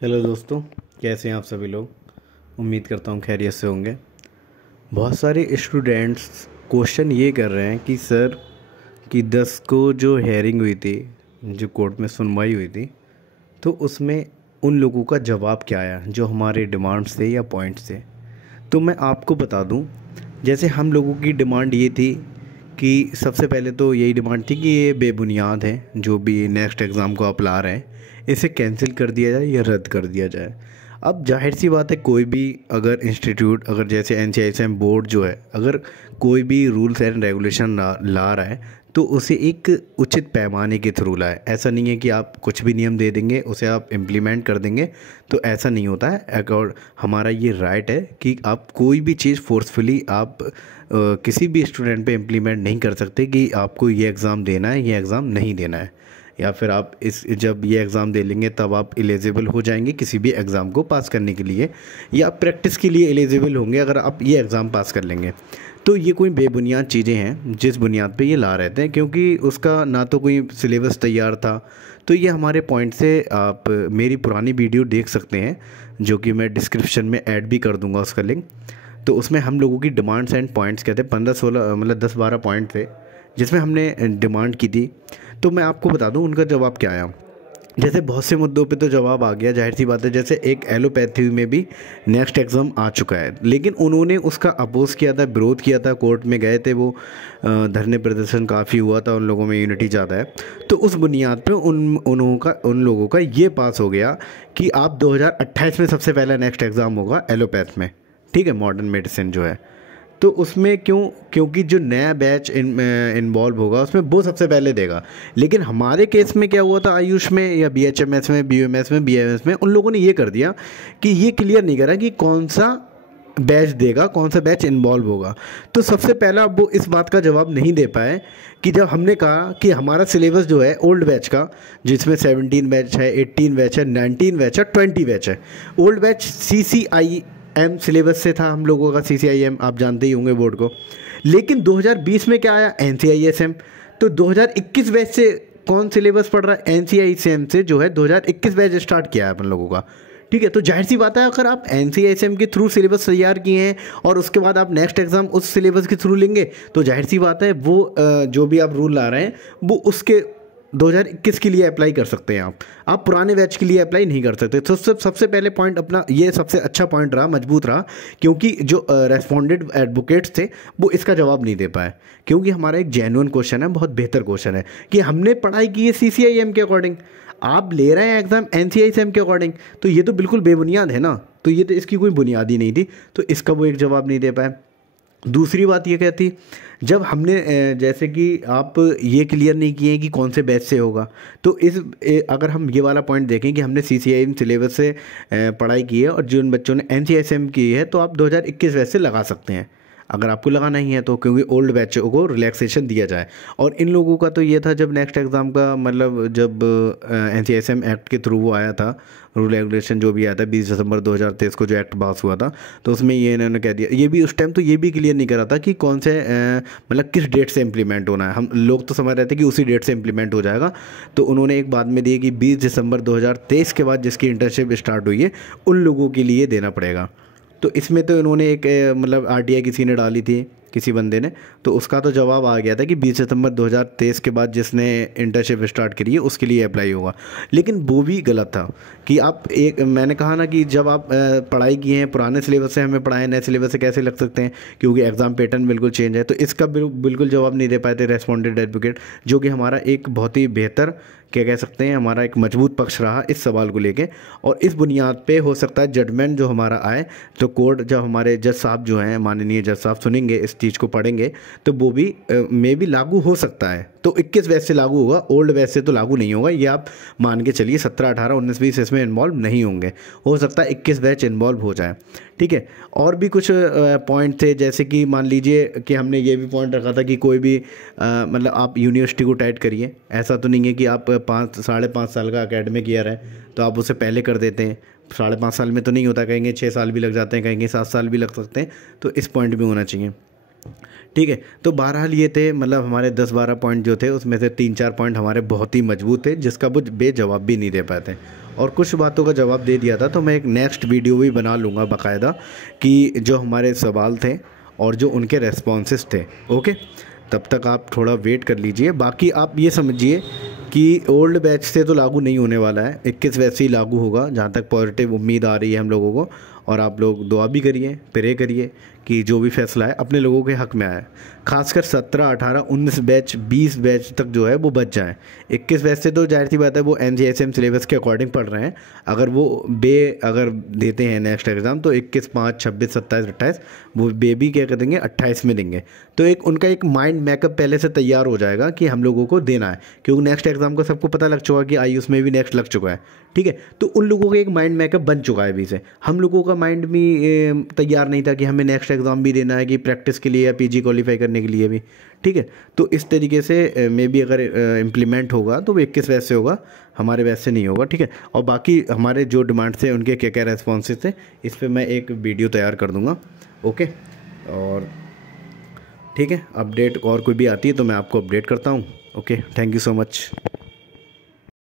Hello दोस्तों, कैसे हैं आप सभी लोग। उम्मीद करता हूँ खैरियत से होंगे। बहुत सारे स्टूडेंट्स क्वेश्चन ये कर रहे हैं कि सर कि 10 को जो हेयरिंग हुई थी, जो कोर्ट में सुनवाई हुई थी, तो उसमें उन लोगों का जवाब क्या आया जो हमारे डिमांड्स थे या पॉइंट्स थे। तो मैं आपको बता दूं, जैसे हम लोगों की डिमांड ये थी कि सबसे पहले तो यही डिमांड थी कि ये बेबुनियाद है, जो भी नेक्स्ट एग्ज़ाम को आप ला रहे हैं इसे कैंसिल कर दिया जाए या रद्द कर दिया जाए। अब जाहिर सी बात है, कोई भी अगर इंस्टीट्यूट, अगर जैसे NCISM बोर्ड जो है, अगर कोई भी रूल्स एंड रेगुलेशन ला रहा है तो उसे एक उचित पैमाने के थ्रू लाए। ऐसा नहीं है कि आप कुछ भी नियम दे देंगे उसे आप इम्प्लीमेंट कर देंगे, तो ऐसा नहीं होता है। हमारा ये राइट है कि आप कोई भी चीज़ फोर्सफुली आप किसी भी स्टूडेंट पे इम्प्लीमेंट नहीं कर सकते कि आपको ये एग्ज़ाम देना है, ये एग्ज़ाम नहीं देना है, या फिर आप इस जब ये एग्ज़ाम दे लेंगे तब आप एलिजिबल हो जाएंगे किसी भी एग्ज़ाम को पास करने के लिए, या प्रैक्टिस के लिए एलिजिबल होंगे अगर आप ये एग्ज़ाम पास कर लेंगे। तो ये कोई बेबुनियाद चीज़ें हैं जिस बुनियाद पे ये ला रहे थे, क्योंकि उसका ना तो कोई सिलेबस तैयार था। तो ये हमारे पॉइंट से आप मेरी पुरानी वीडियो देख सकते हैं, जो कि मैं डिस्क्रिप्शन में ऐड भी कर दूंगा उसका लिंक। तो उसमें हम लोगों की डिमांड्स एंड पॉइंट्स कहते हैं 15-16 मतलब 10-12 पॉइंट थे जिसमें हमने डिमांड की थी। तो मैं आपको बता दूं उनका जवाब क्या आया। जैसे बहुत से मुद्दों पे तो जवाब आ गया, जाहिर सी बात है। जैसे एक एलोपैथी में भी नेक्स्ट एग्ज़ाम आ चुका है, लेकिन उन्होंने उसका अपोज़ किया था, विरोध किया था, कोर्ट में गए थे वो, धरने प्रदर्शन काफ़ी हुआ था, उन लोगों में यूनिटी ज़्यादा है। तो उस बुनियाद पे उन लोगों का ये पास हो गया कि आप 2028 में सबसे पहला नेक्स्ट एग्ज़ाम होगा एलोपैथ में, ठीक है, मॉडर्न मेडिसिन जो है। तो उसमें क्योंकि जो नया बैच इन्वॉल्व होगा उसमें वो सबसे पहले देगा। लेकिन हमारे केस में क्या हुआ था, आयुष में या BHMS में, BMS में, BMS में, उन लोगों ने ये कर दिया कि ये क्लियर नहीं करा कि कौन सा बैच देगा, कौन सा बैच इन्वॉल्व होगा। तो सबसे पहला वो इस बात का जवाब नहीं दे पाए कि जब हमने कहा कि हमारा सिलेबस जो है ओल्ड बैच का, जिसमें 17 बैच है, 18 बैच है, 19 बैच है, 20 बैच है। ओल्ड बैच CCIM सिलेबस से था हम लोगों का, CCIM आप जानते ही होंगे बोर्ड को। लेकिन 2020 में क्या आया, NCISM। तो 2021 बैच से कौन सिलेबस पढ़ रहा है, NCISM से जो है 2021 बैच स्टार्ट किया है अपन लोगों का, ठीक है। तो जाहिर सी बात है, अगर आप NCISM के थ्रू सिलेबस तैयार किए हैं और उसके बाद आप नेक्स्ट एग्ज़ाम उस सिलेबस के थ्रू लेंगे, तो जाहिर सी बात है वो जो भी आप रूल ला रहे हैं वो उसके 2021 के लिए अप्लाई कर सकते हैं। आप पुराने बैच के लिए अप्लाई नहीं कर सकते। तो सबसे पहले पॉइंट अपना ये सबसे अच्छा पॉइंट रहा, मजबूत रहा, क्योंकि जो रेस्पोंडेंट एडवोकेट्स थे वो इसका जवाब नहीं दे पाए। क्योंकि हमारा एक जेन्युइन क्वेश्चन है, बहुत बेहतर क्वेश्चन है कि हमने पढ़ाई की है CCIM के अकॉर्डिंग, आप ले रहे हैं एग्ज़ाम NCISM के अकॉर्डिंग, तो ये तो बिल्कुल बेबुनियाद है ना। तो ये तो इसकी कोई बुनियाद ही नहीं थी, तो इसका वो एक जवाब नहीं दे पाए। दूसरी बात ये कहती, जब हमने जैसे कि आप ये क्लियर नहीं किए हैं कि कौन से बैच से होगा, तो अगर हम ये वाला पॉइंट देखें कि हमने CCIM सिलेबस से पढ़ाई की है और जिन बच्चों ने NCISM की है, तो आप 2021 बैच से लगा सकते हैं अगर आपको लगाना ही है तो, क्योंकि ओल्ड बैचों को रिलैक्सेशन दिया जाए। और इन लोगों का तो ये था, जब नेक्स्ट एग्ज़ाम का मतलब जब NCISM एक्ट के थ्रू वो आया था, रूल रेगुलेशन जो भी आया था 20 दिसंबर 2023 को जो एक्ट पास हुआ था, तो उसमें ये इन्होंने कह दिया, ये भी उस टाइम तो ये भी क्लियर नहीं करा था कि कौन से मतलब किस डेट से इम्प्लीमेंट होना है। हम लोग तो समझ रहे थे कि उसी डेट से इम्प्लीमेंट हो जाएगा। तो उन्होंने एक बाद में दिए कि 20 दिसंबर 2023 के बाद जिसकी इंटर्नशिप स्टार्ट हुई है उन लोगों के लिए देना पड़ेगा। तो इसमें तो इन्होंने एक मतलब RTI किसी ने डाली थी, किसी बंदे ने, तो उसका तो जवाब आ गया था कि 20 सितंबर 2023 के बाद जिसने इंटर्नशिप स्टार्ट करी है उसके लिए अप्लाई होगा। लेकिन वो भी गलत था कि आप मैंने कहा ना कि जब आप पढ़ाई किए हैं पुराने सिलेबस से, हमें पढ़ाए नए सिलेबस से कैसे लग सकते हैं, क्योंकि एग्ज़ाम पैटर्न बिल्कुल चेंज है। तो इसका बिल्कुल जवाब नहीं दे पाए थे रेस्पोंडेंट एडवोकेट, जो कि हमारा एक बहुत ही बेहतर, क्या कह सकते हैं, हमारा एक मजबूत पक्ष रहा इस सवाल को लेके। और इस बुनियाद पे हो सकता है जजमेंट जो हमारा आए, तो कोर्ट जब हमारे जज साहब जो हैं, माननीय जज साहब सुनेंगे, इस चीज़ को पढ़ेंगे, तो वो भी मे भी लागू हो सकता है। तो 21 बैच से लागू होगा, ओल्ड बैच से तो लागू नहीं होगा, ये आप मान के चलिए। 17, 18, 19, 20 इसमें इन्वॉल्व नहीं होंगे, हो सकता है 21 बैच इन्वॉल्व हो जाए, ठीक है। और भी कुछ पॉइंट थे, जैसे कि मान लीजिए कि हमने ये भी पॉइंट रखा था कि कोई भी मतलब आप यूनिवर्सिटी को टाइट करिए। ऐसा तो नहीं है कि आप 5-5.5 साल का एकेडमिक ईयर है तो आप उसे पहले कर देते हैं। 5.5 साल में तो नहीं होता, कहेंगे 6 साल भी लग जाते हैं, कहेंगे 7 साल भी लग सकते हैं। तो इस पॉइंट भी होना चाहिए, ठीक है। तो बहरहाल ये थे, मतलब हमारे 10-12 पॉइंट जो थे उसमें से 3-4 पॉइंट हमारे बहुत ही मजबूत थे, जिसका वो बेजवाब भी नहीं दे पाते। और कुछ बातों का जवाब दे दिया था। तो मैं एक नेक्स्ट वीडियो भी बना लूँगा बाकायदा कि जो हमारे सवाल थे और जो उनके रेस्पॉन्सेस थे। ओके, तब तक आप थोड़ा वेट कर लीजिए। बाकी आप ये समझिए कि ओल्ड बैच से तो लागू नहीं होने वाला है, 21 वैसे ही लागू होगा, जहाँ तक पॉजिटिव उम्मीद आ रही है हम लोगों को। और आप लोग दुआ भी करिए, प्रे करिए कि जो भी फैसला है अपने लोगों के हक़ में आए। खासकर 17, 18, 19 बैच, 20 बैच तक जो है वो बच जाएँ। 21 बैच से तो जाहिर सी बात है वो NJSM सिलेबस के अकॉर्डिंग पढ़ रहे हैं। अगर वो अगर देते हैं नेक्स्ट एग्ज़ाम तो 21, 5, 26, 27, 28 वो भी क्या कर देंगे, 28 में देंगे। तो एक उनका एक माइंड मेकअप पहले से तैयार हो जाएगा कि हम लोगों को देना है, क्योंकि नेक्स्ट एग्ज़ाम का सबको पता लग चुका कि आयुष में भी नेक्स्ट लग चुका है। ठीक है, तो उन लोगों का एक माइंड मेकअप बन चुका है अभी से। हम लोगों का माइंड भी तैयार नहीं था कि हमें नेक्स्ट एग्ज़ाम भी देना है, कि प्रैक्टिस के लिए या PG क्वालिफाई करने के लिए भी। ठीक है, तो इस तरीके से मे बी अगर इम्प्लीमेंट होगा तो वो 21 वैसे होगा, हमारे वैसे नहीं होगा। ठीक है, और बाकी हमारे जो डिमांड्स थे उनके क्या क्या रेस्पॉन्सेस थे इस पर मैं एक वीडियो तैयार कर दूँगा। ओके, और ठीक है, अपडेट और कोई भी आती है तो मैं आपको अपडेट करता हूँ। Okay, thank you so much.